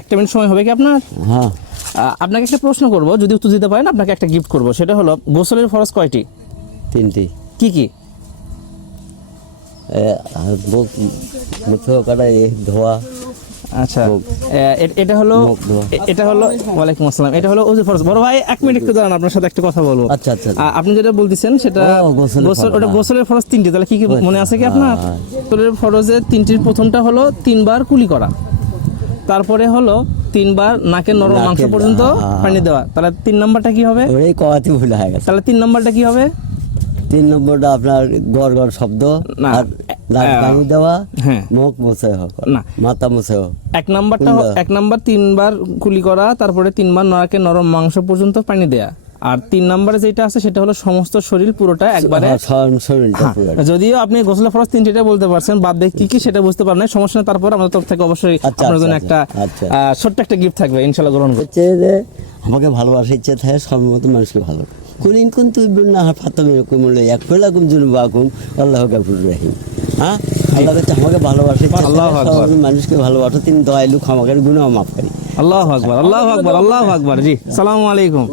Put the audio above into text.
একটা মিনিট সময় হবে কি আপনার? হ্যাঁ আপনাকে একটা প্রশ্ন করব, যদি উত্তর দিতে পারেন আপনাকে একটা গিফট করব। সেটা হলো গোসলের ফরজ কয়টি? 3টি। কি কি? মুখ কাটা ধোয়া। আচ্ছা, মুখ। এটা হলো মুখ ধোয়া। এটা হলো ওয়ালাইকুম আসসালাম, এটা হলো ওযু ফরজ। বড় ভাই এক মিনিট একটু দাঁড়ান, আপনার সাথে একটা কথা বলবো। আচ্ছা আচ্ছা আপনি যেটা বলতেছেন সেটা ও, গোসলের গোসল, ফরজ, ওটা হ্যাঁ। গোসলের ফরজ 3টি, তাহলে কি কি মনে আছে কি আপনার? হ্যাঁ। গোসলের ফরজের 3টির প্রথমটা হলো 3 বার কুলি করা, তারপরে হলো 3 বার নাকের নরম মাংস নাকের, পর্যন্ত হ্যাঁ। পানি দেওয়া। তাহলে 3 নাম্বারটা কি হবে? ওই কওয়াতে ভুল হয়ে গেছে। তাহলে 3 নাম্বারটা কি হবে? 3 নম্বরটা আপনার গড় গড় শব্দ না। আর নাক পানি দেওয়া, হ্যাঁ। মুখ মুছে হোক, না। মাথা মুছে হোক। এক নাম্বারটা কোনটা? এক নাম্বার 3 বার কুলি করা, তারপরে 3 বার নাকের নরম মাংস পর্যন্ত পানি দেয়া। আর 3 নাম্বারে যেটা আছে সেটা হলো সমস্ত শরীর পুরোটা একবারে। হ্যাঁ, শরীরটা পুরো। যদিও আপনি গোসলের ফরজ 3টা বলতে পারছেন, বাদ বাকি কি কি সেটা বুঝতে পারেন না, সমস্যা নেই। তারপর আমাদের তরফ থেকে অবশ্যই আচ্ছা, আপনার জন্য আচ্ছা, একটা আচ্ছা। ছোট্ট একটা গিফট থাকবে, ইনশাআল্লাহ গ্রহণ করুন। হচ্ছে যে আমাকে ভালোবাসার ইচ্ছে থাকে, সর্বমত মানুষকে ভালো কুলিন কোন তুই না ফাতম এরকম এক ফেলাকুম জুনুবাকুম আল্লাহ গাফুর রহিম। হ্যাঁ, আল্লাহ কাছে আমাকে ভালোবাসার ইচ্ছে আল্লাহু থাকে, আকবার। সর্বমত মানুষকে ভালোবাসো, তিনি দয়ালু, ক্ষমাকারী, গুনাহ মাফকারী। আল্লাহু আকবার, আল্লাহু আকবার, আল্লাহু আকবার। জি, সালামু আলাইকুম।